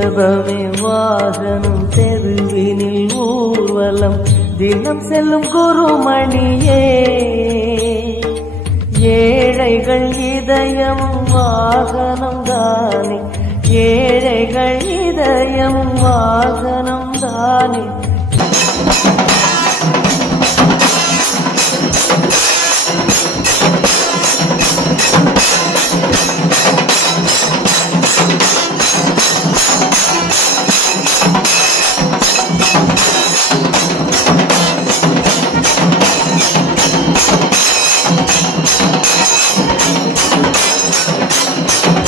ஜபமே வாகனம் தெருவினில் ஊர்வலம் தினம் செல்லும் குருமணியே. ஏழைகள் இதயம் வாகனம் தானே. ஏழைகள் இதயம் வாகனம் Thank